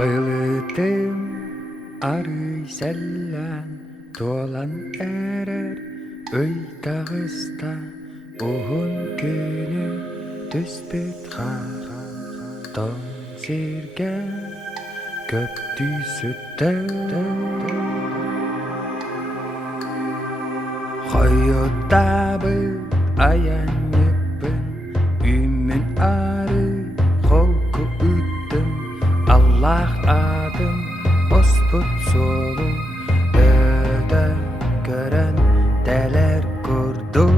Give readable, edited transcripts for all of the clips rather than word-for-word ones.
Былытым арый сәллән туалан әрәр өй тағыста уғын күні түспет қар тон серген көк түйсітті Қойыттабы аян еппін үймен ары қолқы үттім Allah adım osput solu öde gören deler kurdu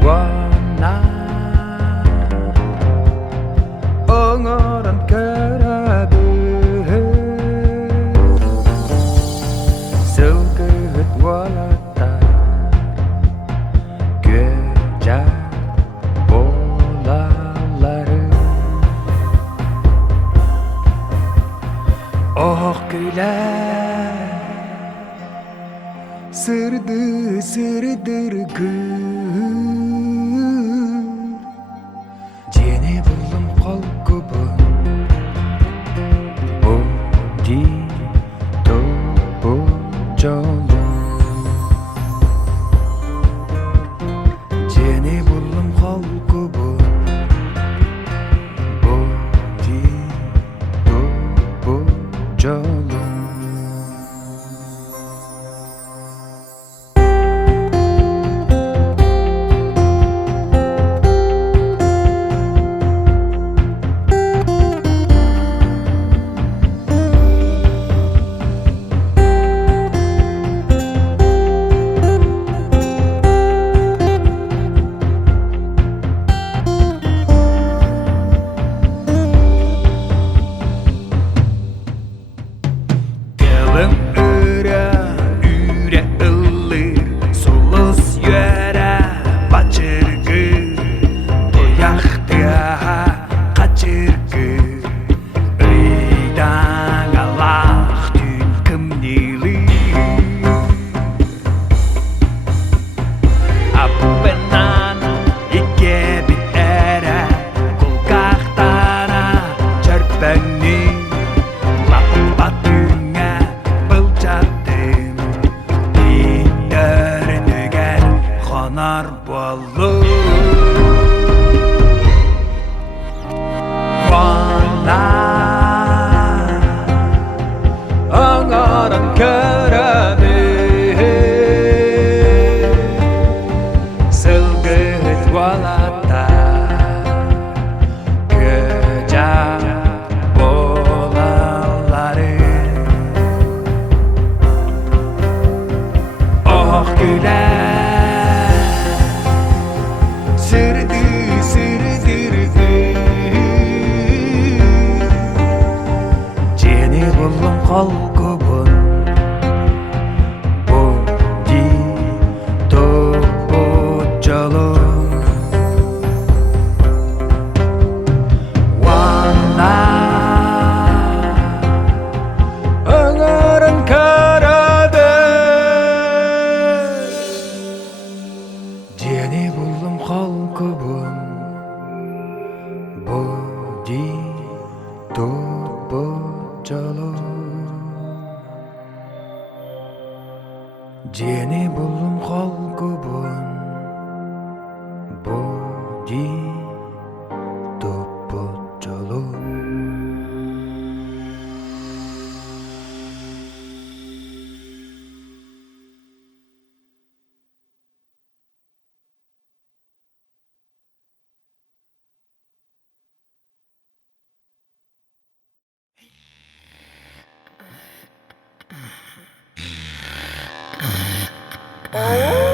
Wana Oğuran körabı Sılgıt valata Göca Ох güler Sırdı sırdır gül Jeni buldum kol kubun Bu di do bu jolu Jeni buldum kol kubun Bu di do bu jolu Jeni buldum kol kubun Bu di topu jolu Thank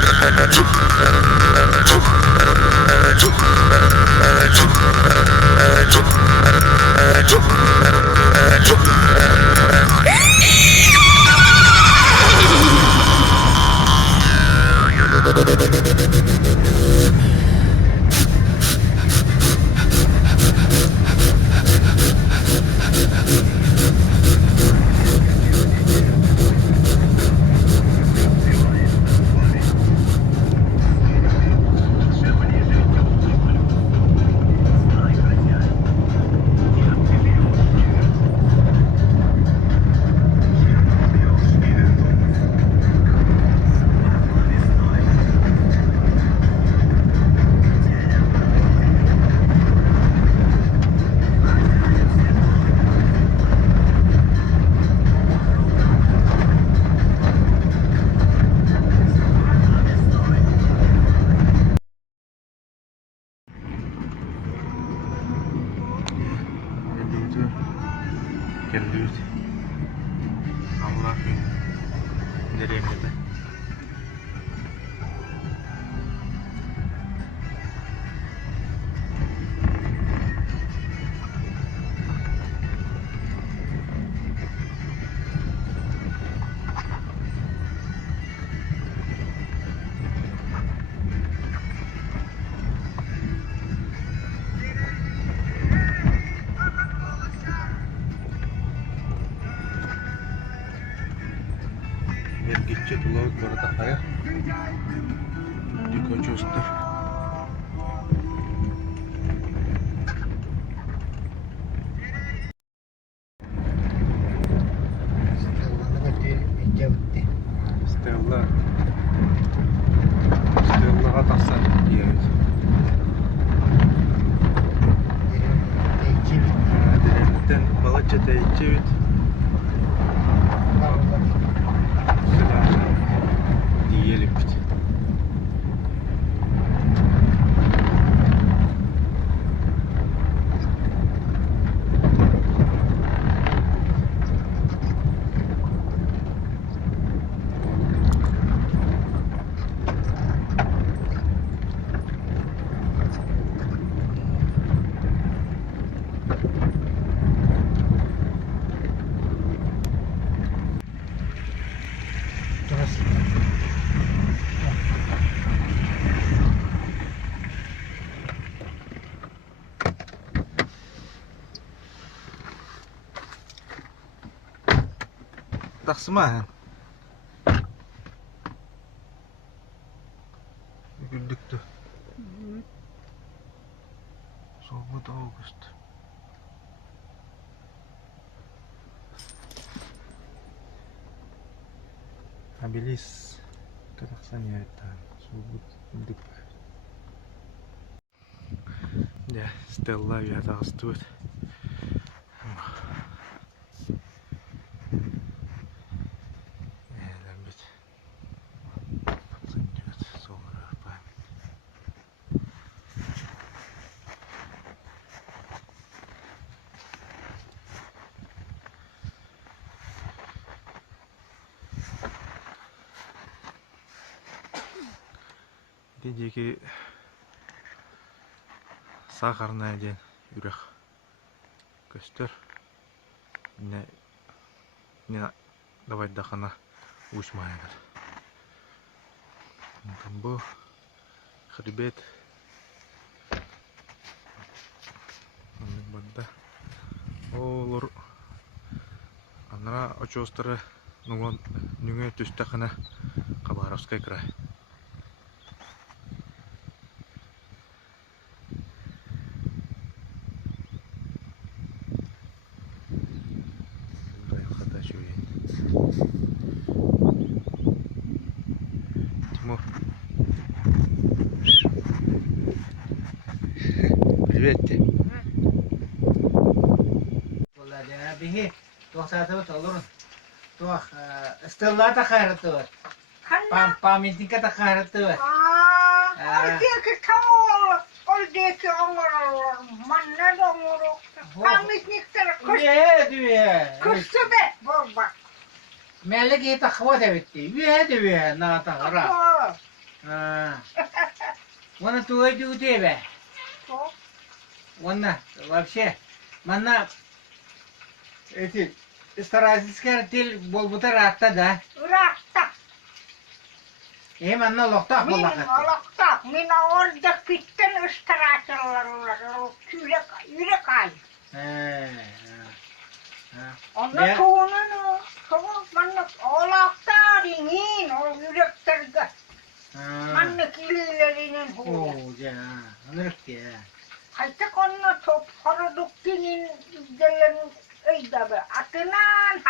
you. Аллах-Юнь времена. Гетче тулауд барда хая. Дико чустар. Стелла. Стеллага тахсан диебит. Деревнетен балачата ичебит. Диелик бит. Taksıma. Güldüktü. Soğuk Ağustos. Habilis. Kataksan ya tan. Soğuk güldük. Ya Stella ya Ağustos. Дедеки сахарная ден үрек көстер не давай дахана учмайгар. Бу хребет бадда олор анра очостары нугон нүңе түстәхана Уваровский край. Привет. Владимир, беги. Тух сату толурун. Тух Стелла тахарату. Памятника тахарату. Олдеки камол, олдеки омор, манна домору. Памятниктер күрсүбе болба. Мелеги тахват эветти. Ве на тахара. Вон твой у тебя. Что? Вон вообще. Манна эти старательская артель болбута ратта, да? Ратта. Манна лохта Min боллака. olakta. Minä orada pitten ystärääsellä ylekai. Onna tuunen kova manna olakta ringin ol ylekterga. Manna kilillinen huu. Ja, anırıktı. Hatta konna top paradoktinin gelen öydabı. Atınan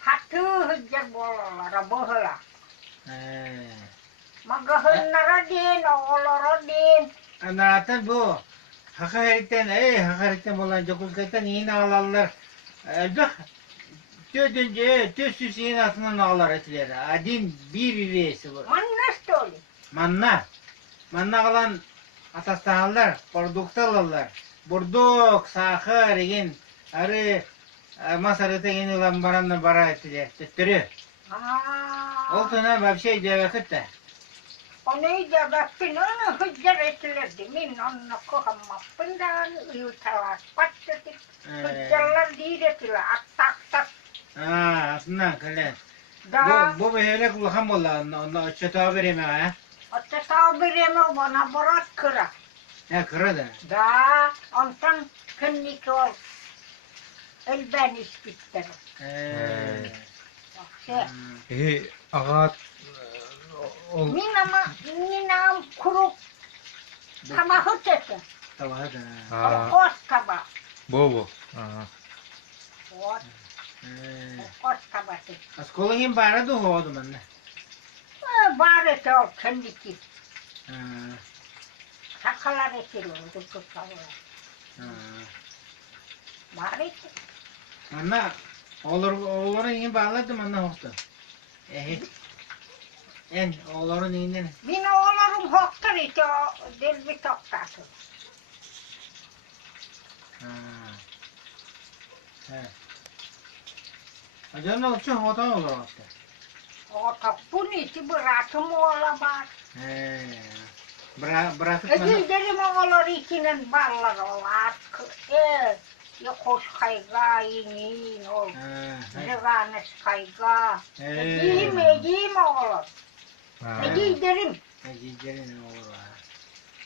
hatı hıccar bolalara bohla. Magahınlara din, oğlara din. Anaratan bu. Hakaretten olan Jokulkay'tan yine ağlarlar. Bak, tüsüs yine atından ağlar etileri. Adin bir üyesi bu. Manna stoli. Manna kalan atastahalar, produkt alırlar. Burduk, sakır, yin, arı, masarıta yeni lambaranla bara etileri. Tüttürü. Oltuna bir şey diye vakit de. Onu iyice onu hıccar etilirdi. Min onunla kohammappından uyutalar. Patlatık. Hıccarlar değil etiler. Attak. Aslında kale. Da. Bu böyle kulakam ola. Onu çöte vereyim ha. Hatta sabireme bana bırak kıra. Ne kırı da. Da. Ondan kınnik ol. Elben ispittir. Bak Ağat Minam kuruk. Kama hıtete. Tamam hadi. Kos kaba. bu. Kos kabası. Askolun hem bara da hoğdu manna. Bari te ol kendiki. Sakalar etiliyor. Bari te. Manna oğulların hem bağladı manna hoğdu. Oğulların iğnen. Min oğlarım hoktar ite o delbi toktatı. Acan ne olsun hoğdan olur hatta. O tokpun iti bırakım oğla var. Bırakıp manna. Gidelim oğlar itinin barlar olar. Yokuş kayga inin ol. Revanes kayga. Edeyim oğlar. Gidelim. Gidelim olur ha.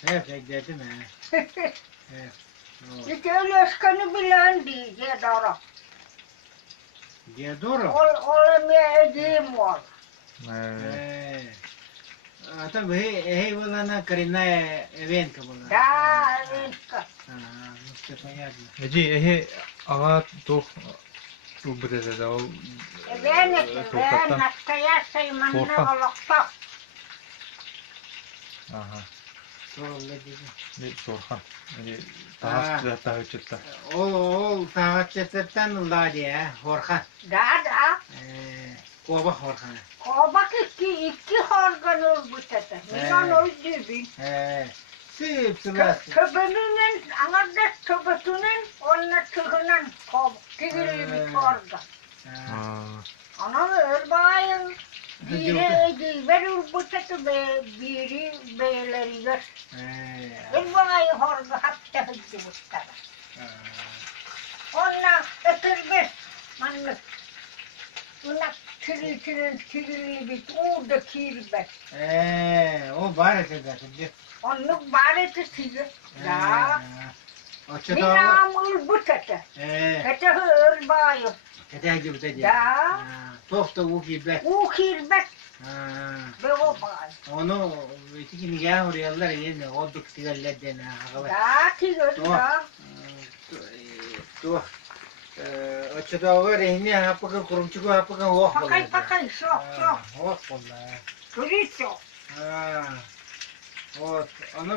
Evet gidelim ha. İşte öyle ışkanı bilen değil diye doğru. Diye doğru. Olamaya edeyim ol. Ata hey bulana karina event ka bulana. Da evet. Mustafa yardım. Eci ağat tok ubrede da o Evet, ben naskaya saymanına olakta. Sorun dedi. Ne sorhan. Eci daha çıktı. Ol tahatçetten ulla diye Horhan. Da. Kova Horhan. O bak iki horgan ol bu tete. Minan ol dibin. Sıyıp sıvası. Töbünün, anarda töbütünün, onunla tühünen kov. Tigirli bir horgan. Ona örbayın. Biri verir bu tete biri beyleri gör. Örbayı horga hapta hıcı bu tete. Ona ötürbüs. Manlık. Ona tigirli bir orada kirbet. O bari tezatı. Onluk bari tigir. Da. Açıda. Minam ul tete. Kete örbayı. Kete hacı dedi. Da. Tofta u kirbet. U kirbet. Be o bay. Onu iki nigah oryalar yine olduk tigallerden ha. Da tigir da. Tuh. Açıda var yine hapaka kurumçuku hapaka hoh. Pakay sok. Hoh vallahi. Turist yok. Вот, оно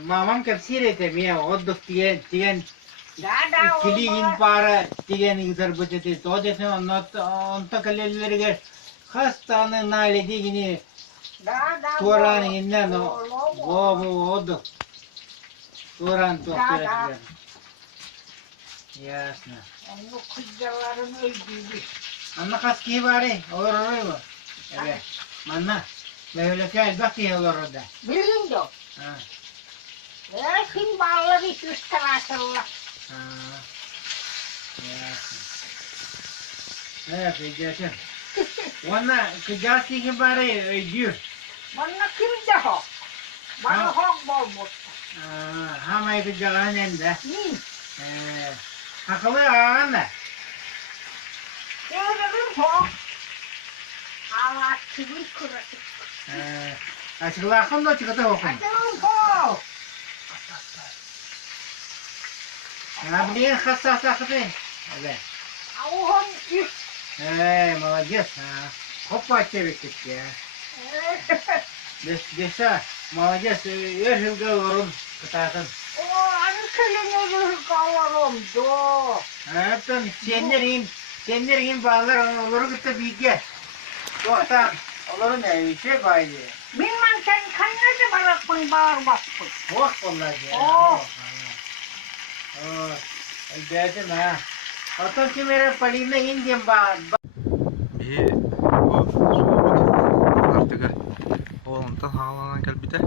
мамам капсирete меня отдых тиген Da килигин пара тиген игзар бөтете то десе он такалелерге хастаны нале дигини Da. туран иннен го отдых туран тохтер. Ясно. Onluk kızların öldüğü. Anna kaski bari, olur. Evet. Manna. Mevlütler bakıyorlar orada. Bilin de. Ha. Şimdi bağlar 200 tarafırlar. Ha. Evet, gidiyorsun. Ona kıcası ki bari diyor. Bana kimse hok. Bana Ha. hok bol bol. Hamay kıcağın elinde. Ne? Haklı ağan da. Gördüm hok. Allah kimin kurası. Açıklar da çıkıtı okun. Açalım hok. Biliyorsun hassas akıtı. Evet. Avuhun üst. Молодец. Hoppa çeviktik ya. Desa, молодец. Örhülge yorum kıtatın. O anı kölünü kavarım do. Hepten senlerin bağlar olur gitti bilgi. Yoksa olur ne şey baydı. Bilmem sen kendine bırakmayın bağır baktın. Hoş vallahi ya. Oh. Geldim ha. Otur ki mere paline indim bağır. Bir bu soğuk artık oğlumdan havalanan kalbide.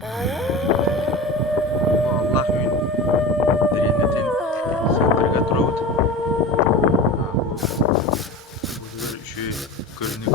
Bu Аллах-Юнь древнетін центрға тұрауыд. Бұлыр үші көрінік.